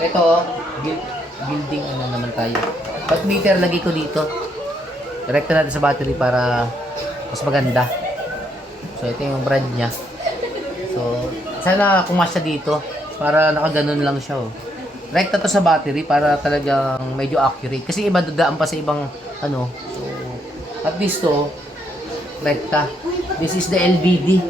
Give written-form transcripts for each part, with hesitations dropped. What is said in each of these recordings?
Ito, building ano naman tayo. Wattmeter lagi ko dito. Direkta natin sa battery para mas maganda. So, ito yung brand niya. So, sana kumasya dito para nakaganon lang siya. Oh. Rekta to sa battery para talagang medyo accurate. Kasi iba dadaan pa sa ibang ano. So, at least to, rekta. This is the LVD.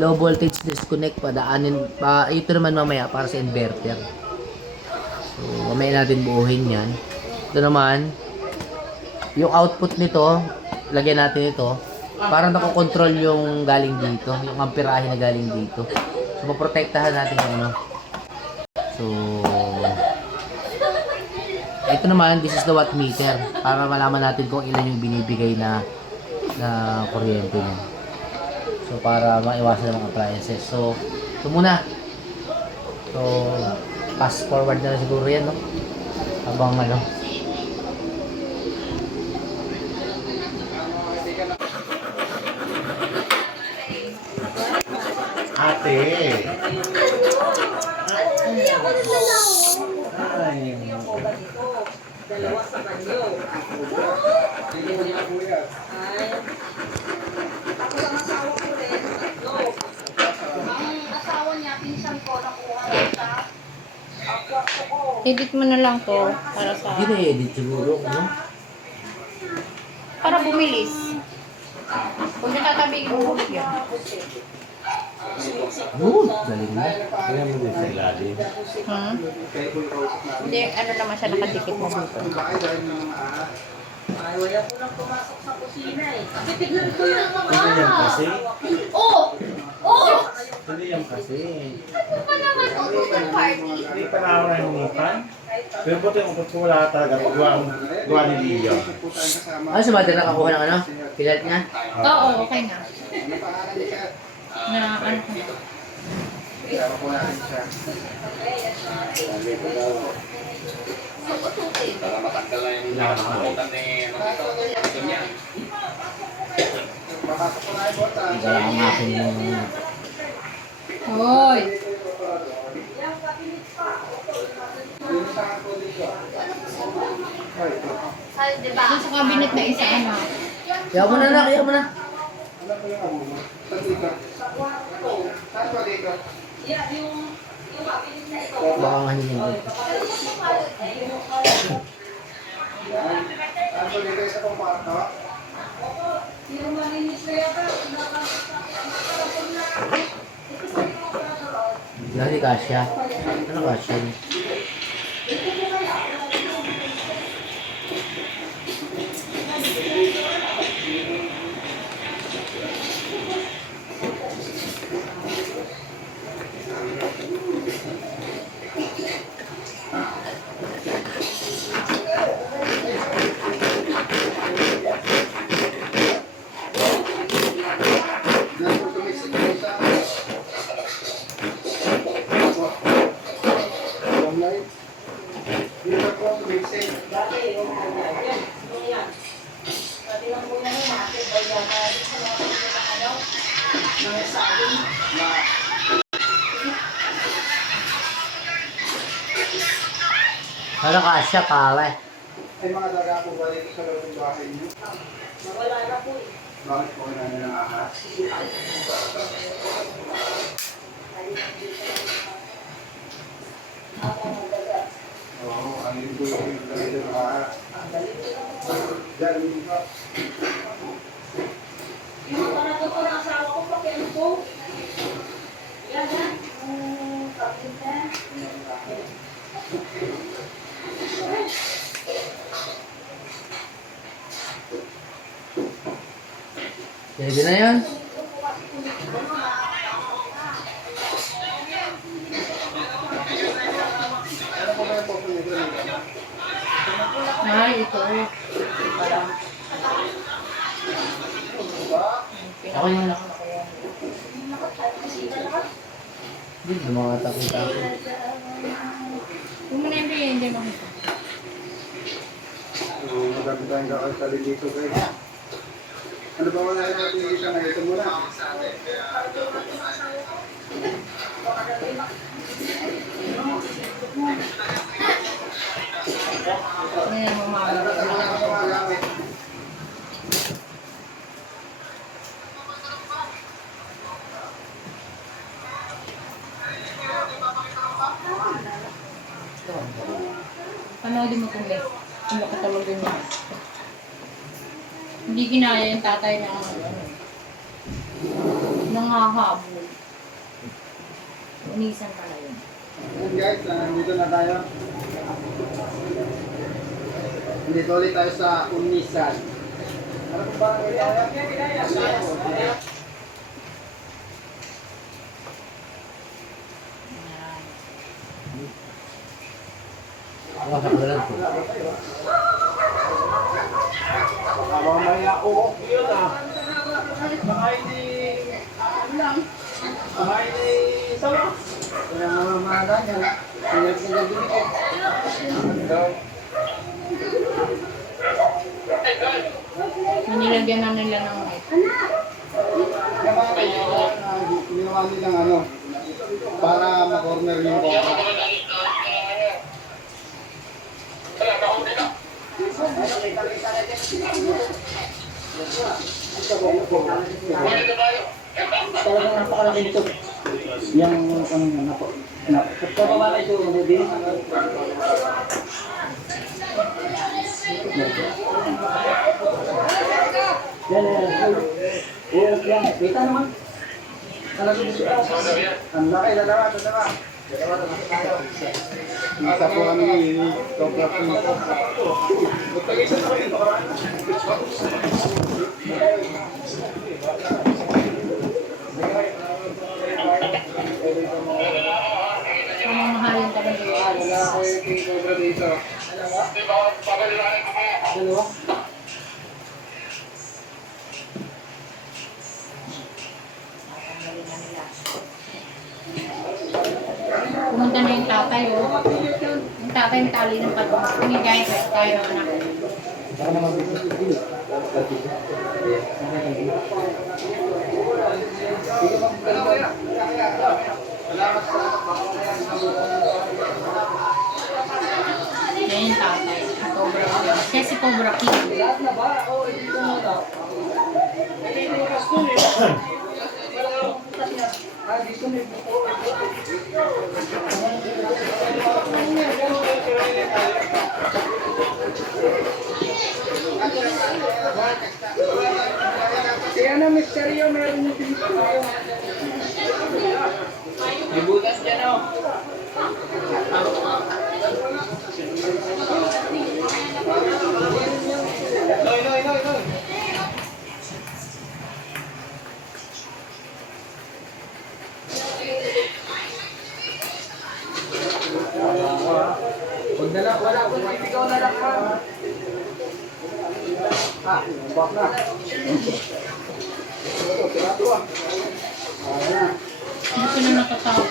Low voltage disconnect. Ito naman mamaya para sa inverter. So, mamaya natin buuhin yan. Ito naman, yung output nito, lagyan natin ito, para nakokontrol yung galing dito, yung amperahe na galing dito. So, maprotektahan natin yung ano. So, ito naman, this is the watt meter, para malaman natin kung ilan yung binibigay na kuryente niya. So, para maiwasan ng mga appliances. So, ito muna. So, fast forward na siguro yan, no? Habang ano. Ate. Ay. Dalawa sa banyo. Ay. Ako ang asawa ko rin. Tatlo. Ang asawa niya, pinsan ko, nakuha kita. Ako ko. Edit mo na lang to para sa... Hindi na edit siguro, no? Para bumilis. Kung natatabigin mo yan. Good, galing na. Kaya mo din sa ilalim. Hindi, ano naman siya nakadikit mo dito. Ay, wala ko lang pumasok sa kusina eh. Kasi tignan ko yung mga... Hindi yan kasi. Oh! Oh! Hindi yan kasi. Ano ka naman open party? Hindi pa nakakahinipan. Pero buti kung wala talaga, gawa ni Leo. Ano si Mother nakakuha ng ano? Pilat niya? Oo, okay na. Na ano ko na. Para matanggal na yung nakakalimutan ni niya. Gala ang akin yung... Hoy! Doon sa cabinet na isa, ano? Kaya mo na na, kaya mo na. Yeah, yung mabilis na ito. Baka nga hindi nyo. Yung malinis na yata. Hindi kasya. Ano kasya? Ano kasya, pare? Ay mga daga po ba dito sa loob ng bahay niyo? Wala na po eh. Bakit po na ng ahas? Oo, ano yung po yung dito ng ahas? Diyan, yun po. Yung para to ng asawa ko, pakiano po. Yan ha. Kapit na. Pwede na yan. Ano po ba yung po nito? Ay, ito. Ako yun lang. Hindi, mga takot-takot. Kung mo na hindi makita. Maganda tayong kakasali dito guys. Ano ba wala natin yung isa na ito muna? Hindi na mamamalaki. Panoodin mo kung may kumakatulog din niya. Hindi ginaya yung tatay na nangahabol. Unisan pala yun. Ayan guys, nandito na tayo. Nandito ulit tayo sa Unisan. Ano po ba ang ginaya? Wala ka lang po. Mamaya, oo, yun ah. Baka hindi, baka hindi, sama. Kaya mga mahal niya. Sinag na gagawin Nilagyan na nila ng light. Ginawa nilang ano, para ma-corner yung cobra. Talagang napakalaki nito. Yung pagkababa na ito, din. Yan. Kita naman. Talagang dito. Ang laki, dalawa. Isa po kami ni Cobra King. Mamamahalin ka ba dito? Wala ko yung King Cobra dito. Dalawa. Pumunta na yung tatay, oh. Yung tatay yung tali ng patong. Pinigay ko, tayo anak. Baka naman dito. Yan yung tatay. Ang Cobra King. Siya si Cobra King. Kaya na misteryo, meron yung pinipagawa. May butas dyan, oh. Noy. Huwag na lang, wala po, ikaw na lang ha. Bak na. Hindi ko na natatakot.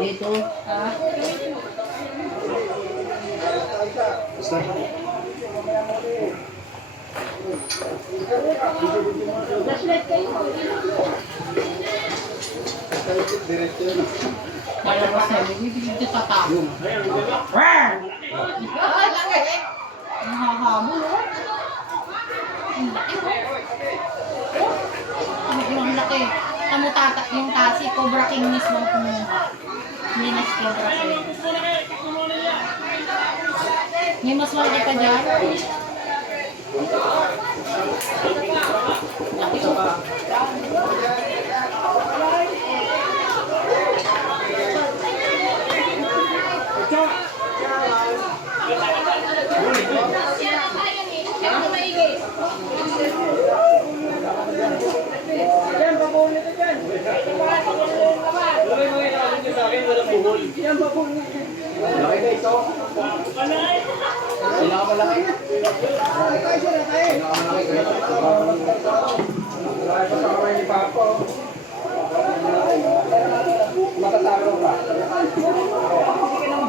Dito. Ah, Diretso na. lalabas na. Hindi tatakot. Rar! Ang hahabol, oh. Ang laki, oh. Ang laki. Tamo yung tasi, Cobra King mismo ang kumuha. Hindi na si Cobra King. May mas malaki pa dyan. Laki, oh.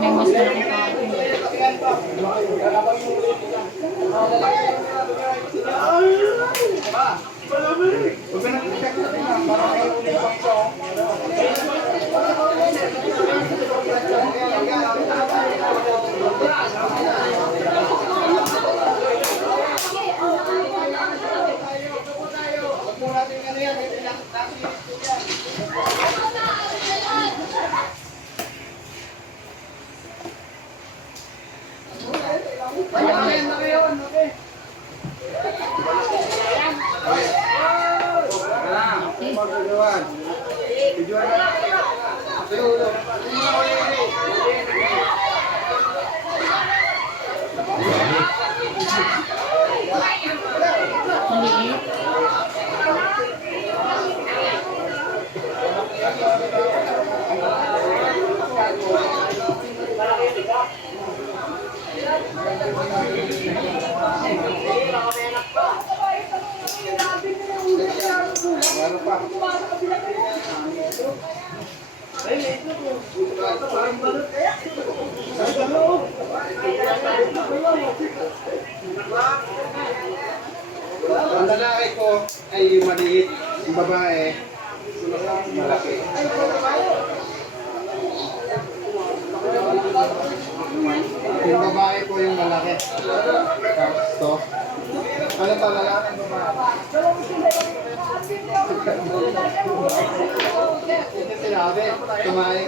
May mas malaki pa ito. Huwag ka nag-check natin na para kayo ulit pang song. Magagawan. Videoan na. Maliit. Ano pa? Ang lalaki ko ay maliit, yung babae malaki. Yung babae po yung malaki. Tapos to. Ano to, lalaki ang babae? Ito sinabi, tumae.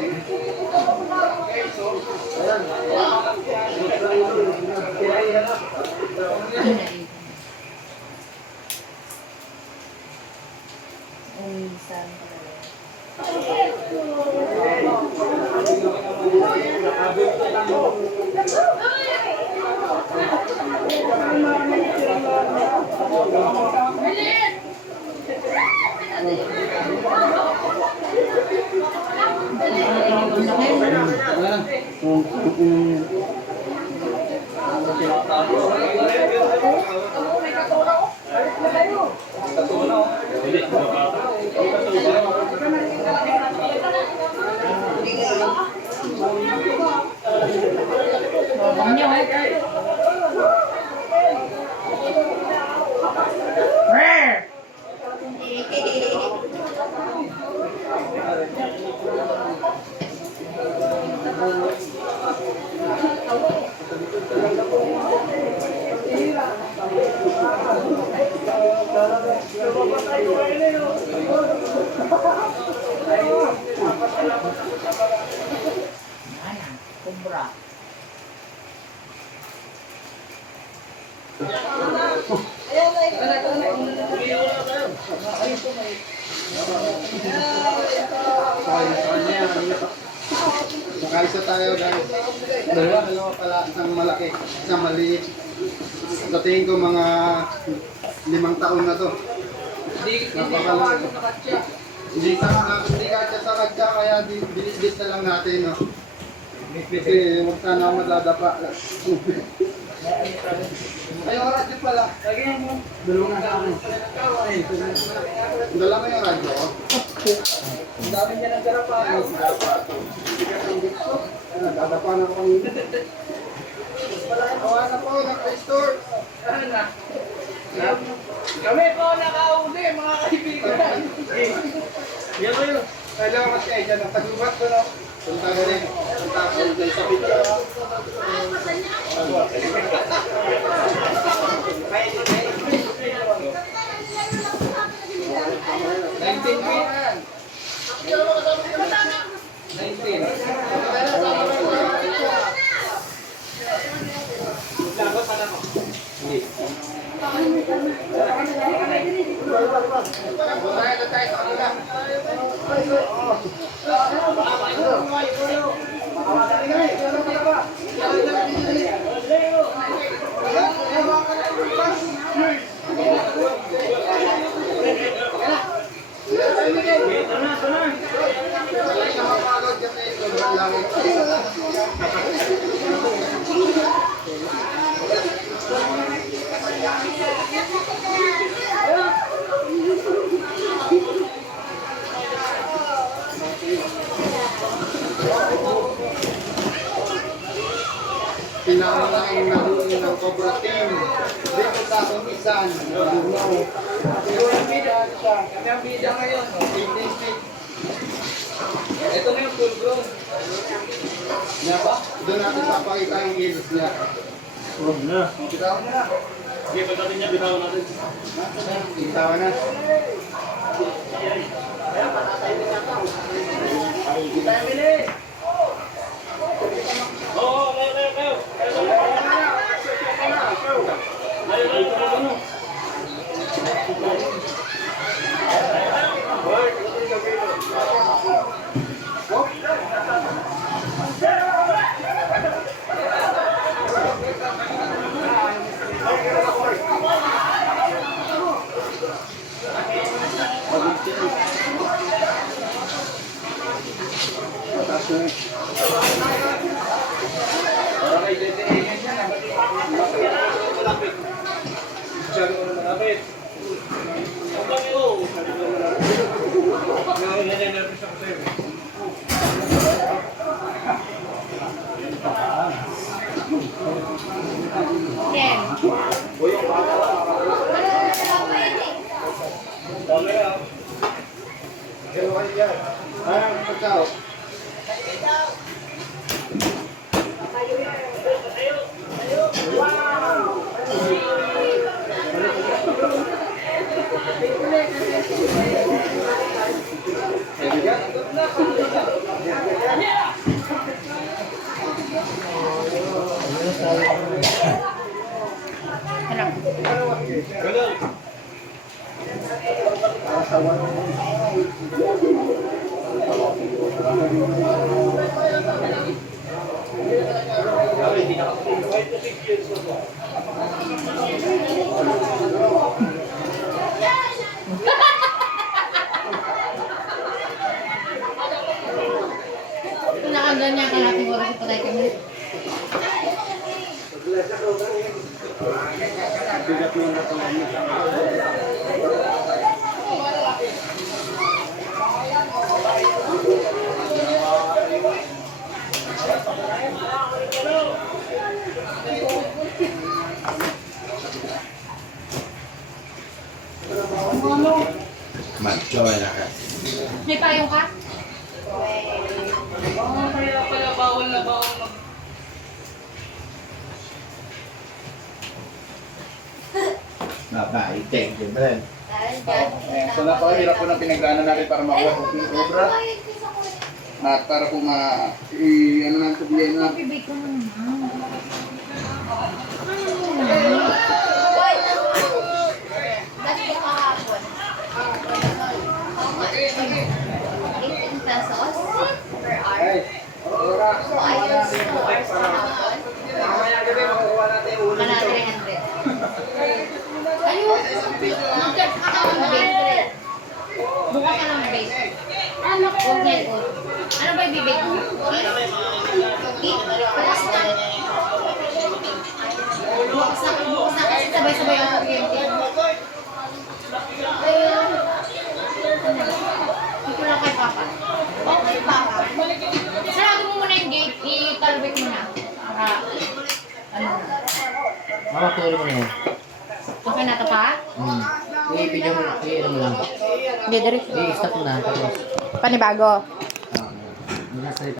Umisan. Banyo. Rare. Mana? Kumbra. Makaisa tayo guys. Dalawa pala, isang malaki, isang maliit. Sa tingin ko mga 5 taon na to. Napakalaki. Hindi kasya sa kadya, kaya bilis-bilis na lang natin. No? Kasi huwag sana madadapa. Ay, yung radyo pala. Dalawa na sa akin. Dala mo yung radyo. Ang dami niya ng garapan. Dadapa na ako kanina. Awa na po, naka-store. Kami po nakauli, mga kaibigan. Yan mo yun. Kailangan kasi ay dyan. Nagtagubat ko na. Punta na rin. Punta ko sa pito. Saan? Dulo. Kami ang bida ngayon. Ito na yung full grown. Doon natin papakita yung heels niya. Huwag na. Bitawan na. Sige, pagdating niya, bitawan natin. Bitawan na. Oo, kayo. Mataas na. Para kay DTN yan. Masyado ko na malapit. Nire-nervous ako sa'yo. Yan. Pagkao. Harap. Nakaganyan ka natin oras sa patay kami. Bigat mo na ito. Mag-join na ka. May payong ka? Kaya pala bawal na bawal mag... Bye-bye. Thank you, man. So napakahirap po ng pinagdaanan natin para makuha po yung cobra. At para po ano nang sabihin na Bibig ko naman. Last ko kahapon. 18 pesos per hour. So, ayos 2 hours kahapon. Mamaya gabi makukuha natin yung ulo Mana nito. 300. Ayun! Mag-check ka ng bake. Bukas ka ng bake. Ano ko? Ano ba yung bibig mo? Cookie? Bukas na. Bukas na kasi sabay-sabay ang kuryente. Ayun. Ito lang kay Papa. Okay, Papa. Sarado mo muna yung gate. I-talbit mo na. Para, ano na. Makakatuloy mo na yan. Okay na ito pa? I-video mo na. I-ano mo lang. Hindi, direct. I-stop mo na. Tapos. Panibago. Hindi na salita.